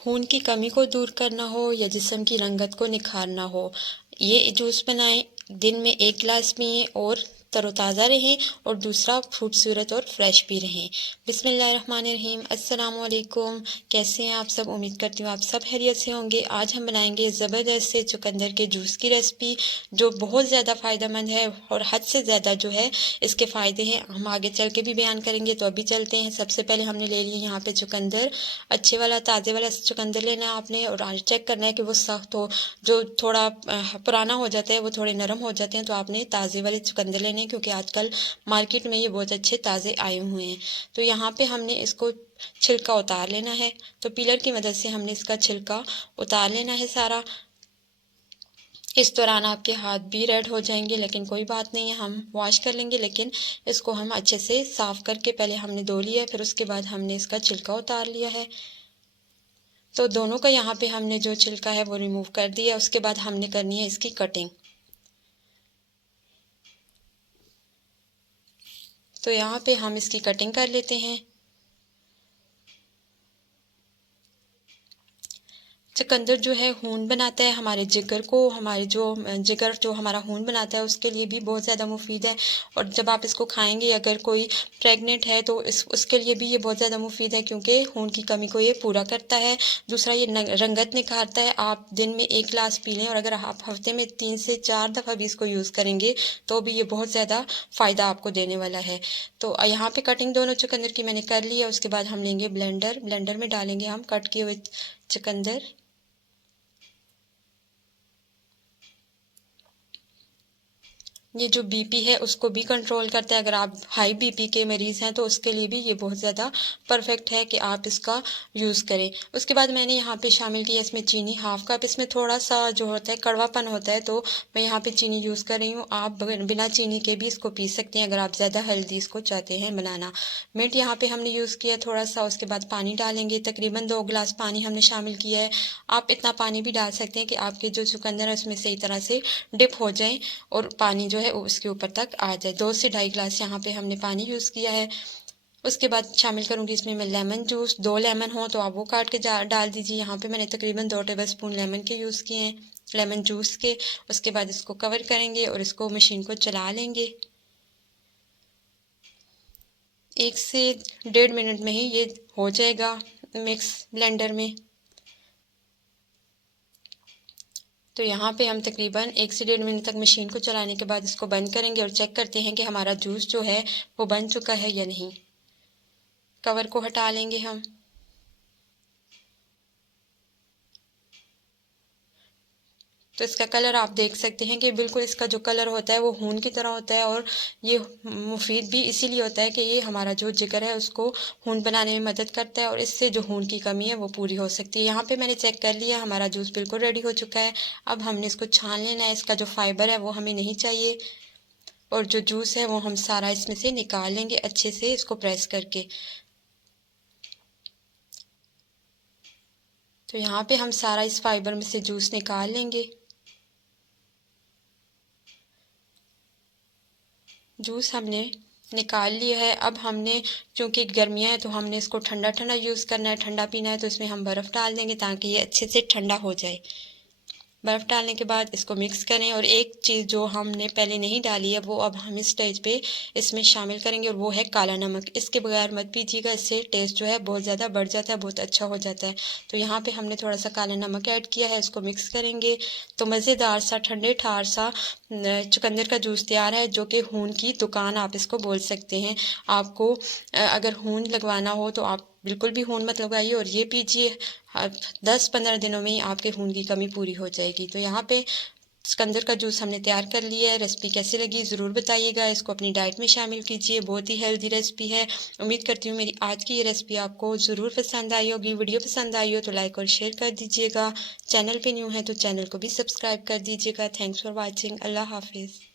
खून की कमी को दूर करना हो या जिस्म की रंगत को निखारना हो, ये जूस बनाएं। दिन में 1 गिलास पिएं और तरोताज़ा रहें, और दूसरा खूबसूरत और फ्रेश भी रहें। बिस्मिल्लाहिर्रहमानिर्रहीम। अस्सलाम वालेकुम। कैसे हैं आप सब? उम्मीद करती हूँ आप सब खैरियत से होंगे। आज हम बनाएंगे ज़बरदस्त से चुकंदर के जूस की रेसिपी, जो बहुत ज़्यादा फ़ायदेमंद है और हद से ज़्यादा जो है इसके फ़ायदे हैं। हम आगे चल के भी बयान करेंगे, तो अभी चलते हैं। सबसे पहले हमने ले लिए यहाँ पे चुकंदर। अच्छे वाला ताज़े वाला चुकंदर लेना है आपने, और आज चेक करना है कि वो सख्त हो। जो थोड़ा पुराना हो जाता है, वो थोड़े नरम हो जाते हैं, तो आपने ताज़े वाले चुकंदर लेने हैं, क्योंकि आजकल मार्केट में ये बहुत अच्छे ताज़े आए हुए हैं। तो यहाँ पे हमने इसको छिलका उतार लेना है। तो पीलर की मदद से हमने इसका छिलका उतार लेना है सारा। इस दौरान आपके हाथ भी रेड हो जाएंगे, लेकिन कोई बात नहीं है, हम वॉश कर लेंगे। लेकिन इसको हम अच्छे से साफ़ करके पहले हमने धो लिया है, फिर उसके बाद हमने इसका छिलका उतार लिया है। तो दोनों का यहाँ पे हमने जो छिलका है वो रिमूव कर दिया। उसके बाद हमने करनी है इसकी कटिंग। तो यहाँ पे हम इसकी कटिंग कर लेते हैं। चुकंदर जो है खून बनाता है हमारे जिगर को, हमारे जो जिगर जो हमारा खून बनाता है उसके लिए भी बहुत ज़्यादा मुफीद है। और जब आप इसको खाएंगे, अगर कोई प्रेग्नेंट है तो उसके लिए भी ये बहुत ज़्यादा मुफीद है, क्योंकि खून की कमी को ये पूरा करता है। दूसरा, ये रंगत निखारता है। आप दिन में 1 गिलास पी लें, और अगर आप हफ्ते में 3 से 4 दफ़ा भी इसको यूज़ करेंगे तो भी ये बहुत ज़्यादा फ़ायदा आपको देने वाला है। तो यहाँ पे कटिंग दोनों चुकंदर की मैंने कर ली है। उसके बाद हम लेंगे ब्लेंडर में डालेंगे हम कट किए हुए चुकंदर। ये जो बीपी है उसको भी कंट्रोल करता है। अगर आप हाई बीपी के मरीज़ हैं तो उसके लिए भी ये बहुत ज़्यादा परफेक्ट है कि आप इसका यूज़ करें। उसके बाद मैंने यहाँ पे शामिल किया इसमें चीनी, हाफ़ कप। इसमें थोड़ा सा जो होता है कड़वापन होता है, तो मैं यहाँ पे चीनी यूज़ कर रही हूँ। आप बिना चीनी के भी इसको पी सकते हैं, अगर आप ज़्यादा हेल्दी इसको चाहते हैं बनाना। मिंट यहाँ पर हमने यूज़ किया थोड़ा सा। उसके बाद पानी डालेंगे, तकरीबन 2 गिलास पानी हमने शामिल किया है। आप इतना पानी भी डाल सकते हैं कि आपके जो चुकंदर है उसमें सही तरह से डिप हो जाए और पानी जो है उसके ऊपर तक आ जाए। 2 से ढाई गिलास यहाँ पे हमने पानी यूज़ किया है। उसके बाद शामिल करूँगी इसमें मैं लेमन जूस। 2 लेमन हो तो आप वो काट के डाल दीजिए। यहाँ पे मैंने तकरीबन 2 टेबल स्पून लेमन के यूज़ किए हैं, लेमन जूस के। उसके बाद इसको कवर करेंगे और इसको मशीन को चला लेंगे। 1 से 1.5 मिनट में ही ये हो जाएगा मिक्स ब्लेंडर में। तो यहाँ पे हम तकरीबन 1 से 1.5 मिनट तक मशीन को चलाने के बाद इसको बंद करेंगे और चेक करते हैं कि हमारा जूस जो है वो बन चुका है या नहीं। कवर को हटा लेंगे हम। तो इसका कलर आप देख सकते हैं कि बिल्कुल इसका जो कलर होता है वो खून की तरह होता है, और ये मुफीद भी इसीलिए होता है कि ये हमारा जो जिगर है उसको खून बनाने में मदद करता है, और इससे जो खून की कमी है वो पूरी हो सकती है। यहाँ पे मैंने चेक कर लिया, हमारा जूस बिल्कुल रेडी हो चुका है। अब हमने इसको छान लेना है। इसका जो फाइबर है वो हमें नहीं चाहिए, और जो जूस है वो हम सारा इसमें से निकाल लेंगे अच्छे से इसको प्रेस करके। तो यहाँ पे हम सारा इस फाइबर में से जूस निकाल लेंगे। जूस हमने निकाल लिया है। अब हमने, क्योंकि गर्मियाँ हैं तो हमने इसको ठंडा ठंडा यूज़ करना है, ठंडा पीना है, तो इसमें हम बर्फ़ डाल देंगे ताकि ये अच्छे से ठंडा हो जाए। बर्फ़ डालने के बाद इसको मिक्स करें, और एक चीज़ जो हमने पहले नहीं डाली है वो अब हम इस स्टेज पे इसमें शामिल करेंगे, और वो है काला नमक। इसके बगैर मत पीजिएगा, इससे टेस्ट जो है बहुत ज़्यादा बढ़ जाता है, बहुत अच्छा हो जाता है। तो यहाँ पे हमने थोड़ा सा काला नमक ऐड किया है, इसको मिक्स करेंगे। तो मज़ेदार सा ठंडे ठार सा चुकंदर का जूस तैयार है, जो कि खून की दुकान आप इसको बोल सकते हैं। आपको अगर खून लगवाना हो तो आप बिल्कुल भी खून मत लगाइए और ये पीजिए। 10-15 दिनों में ही आपके खून की कमी पूरी हो जाएगी। तो यहाँ पे चुकंदर का जूस हमने तैयार कर लिया है। रेसिपी कैसी लगी ज़रूर बताइएगा। इसको अपनी डाइट में शामिल कीजिए, बहुत ही हेल्दी रेसिपी है। उम्मीद करती हूँ मेरी आज की ये रेसिपी आपको ज़रूर पसंद आई होगी। वीडियो पसंद आई हो तो लाइक और शेयर कर दीजिएगा। चैनल पे न्यू है तो चैनल को भी सब्सक्राइब कर दीजिएगा। Thanks for watching. अल्लाह हाफिज़।